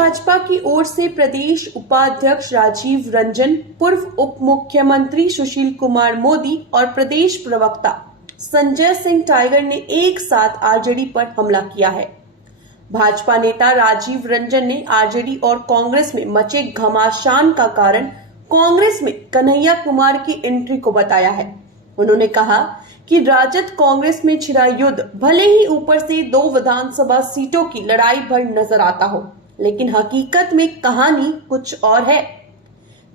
भाजपा की ओर से प्रदेश उपाध्यक्ष राजीव रंजन, पूर्व उप मुख्यमंत्री सुशील कुमार मोदी और प्रदेश प्रवक्ता संजय सिंह टाइगर ने एक साथ आरजेडी पर हमला किया है। भाजपा नेता राजीव रंजन ने आरजेडी और कांग्रेस में मचे घमासान का कारण कांग्रेस में कन्हैया कुमार की एंट्री को बताया है। उन्होंने कहा कि राजद कांग्रेस में छिड़ा युद्ध भले ही ऊपर से 2 विधानसभा सीटों की लड़ाई भर नजर आता हो, लेकिन हकीकत में कहानी कुछ और है।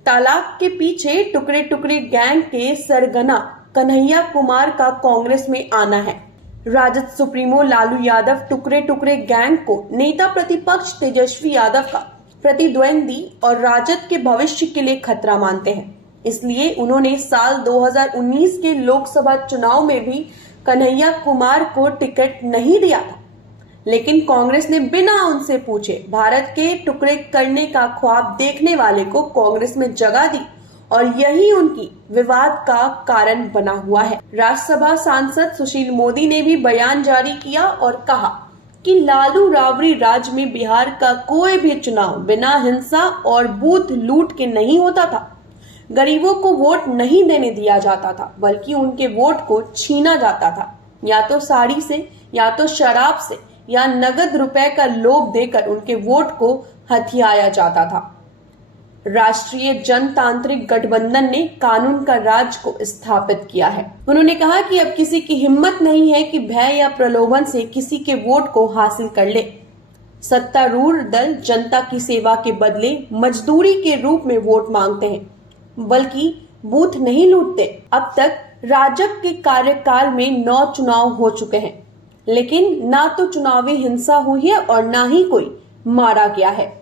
तालाब के पीछे टुकड़े टुकड़े गैंग के सरगना कन्हैया कुमार का कांग्रेस में आना है। राजद सुप्रीमो लालू यादव टुकड़े टुकड़े गैंग को नेता प्रतिपक्ष तेजस्वी यादव का प्रतिद्वंदी और राजद के भविष्य के लिए खतरा मानते हैं। इसलिए उन्होंने साल 2019 के लोकसभा चुनाव में भी कन्हैया कुमार को टिकट नहीं दिया था, लेकिन कांग्रेस ने बिना उनसे पूछे भारत के टुकड़े करने का ख्वाब देखने वाले को कांग्रेस में जगह दी और यही उनकी विवाद का कारण बना हुआ है। राज्यसभा सांसद सुशील मोदी ने भी बयान जारी किया और कहा कि लालू राबड़ी राज में बिहार का कोई भी चुनाव बिना हिंसा और बूथ लूट के नहीं होता था। गरीबों को वोट नहीं देने दिया जाता था, बल्कि उनके वोट को छीना जाता था, या तो साड़ी से, या तो शराब से, या नगद रुपए का लोभ देकर उनके वोट को हथियाया जाता था। राष्ट्रीय जनतांत्रिक गठबंधन ने कानून का राज को स्थापित किया है। उन्होंने कहा कि अब किसी की हिम्मत नहीं है कि भय या प्रलोभन से किसी के वोट को हासिल कर ले। सत्तारूढ़ दल जनता की सेवा के बदले मजदूरी के रूप में वोट मांगते हैं, बल्कि बूथ नहीं लूटते। अब तक राजग के कार्यकाल में 9 चुनाव हो चुके हैं, लेकिन ना तो चुनावी हिंसा हुई है और ना ही कोई मारा गया है।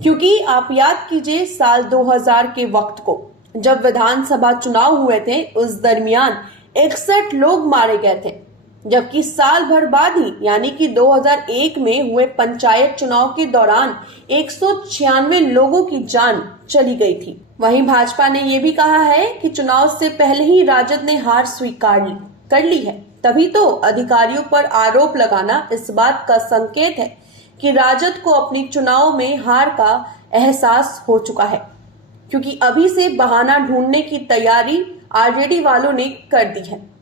क्योंकि आप याद कीजिए साल 2000 के वक्त को, जब विधानसभा चुनाव हुए थे, उस दरमियान 61 लोग मारे गए थे, जबकि साल भर बाद ही यानी कि 2001 में हुए पंचायत चुनाव के दौरान 196 लोगों की जान चली गई थी। वहीं भाजपा ने यह भी कहा है कि चुनाव से पहले ही राजद ने हार स्वीकार कर ली है। तभी तो अधिकारियों पर आरोप लगाना इस बात का संकेत है कि राजद को अपनी चुनाव में हार का एहसास हो चुका है, क्योंकि अभी से बहाना ढूंढने की तैयारी आरजेडी वालों ने कर दी है।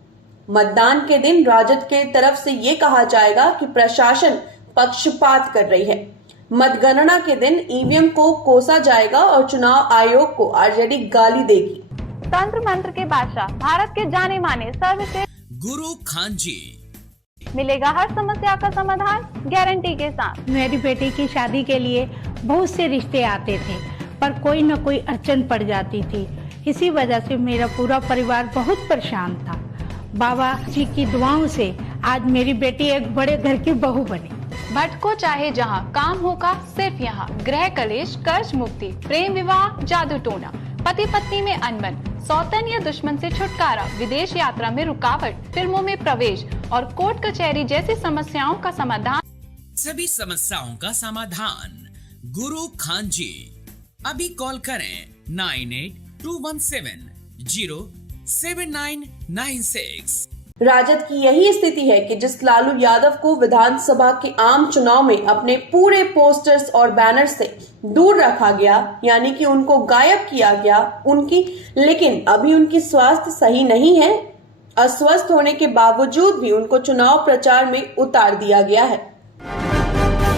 मतदान के दिन राजद के तरफ से ये कहा जाएगा कि प्रशासन पक्षपात कर रही है। मतगणना के दिन ईवीएम को कोसा जाएगा और चुनाव आयोग को आरजेडी गाली देगी। तंत्र मंत्र के बादशाह, भारत के जाने माने सर्वश्रेष्ठ गुरु खान जी, मिलेगा हर समस्या का समाधान गारंटी के साथ। मेरी बेटी की शादी के लिए बहुत से रिश्ते आते थे, पर कोई न कोई अड़चन पड़ जाती थी। इसी वजह से मेरा पूरा परिवार बहुत परेशान था। बाबा जी की दुआओं से आज मेरी बेटी एक बड़े घर की बहू बनी। भटको चाहे जहाँ, काम होगा सिर्फ यहाँ। गृह कलेश, कर्ज मुक्ति, प्रेम विवाह, जादू टोना, पति पत्नी में अनबन, सौतन या दुश्मन से छुटकारा, विदेश यात्रा में रुकावट, फिल्मों में प्रवेश और कोर्ट कचहरी जैसी समस्याओं का समाधान। सभी समस्याओं का समाधान गुरु खान जी। अभी कॉल करें 9821707996। राजद की यही स्थिति है कि जिस लालू यादव को विधानसभा के आम चुनाव में अपने पूरे पोस्टर्स और बैनर से दूर रखा गया, यानी कि उनको गायब किया गया लेकिन अभी उनकी स्वास्थ्य सही नहीं है। अस्वस्थ होने के बावजूद भी उनको चुनाव प्रचार में उतार दिया गया है।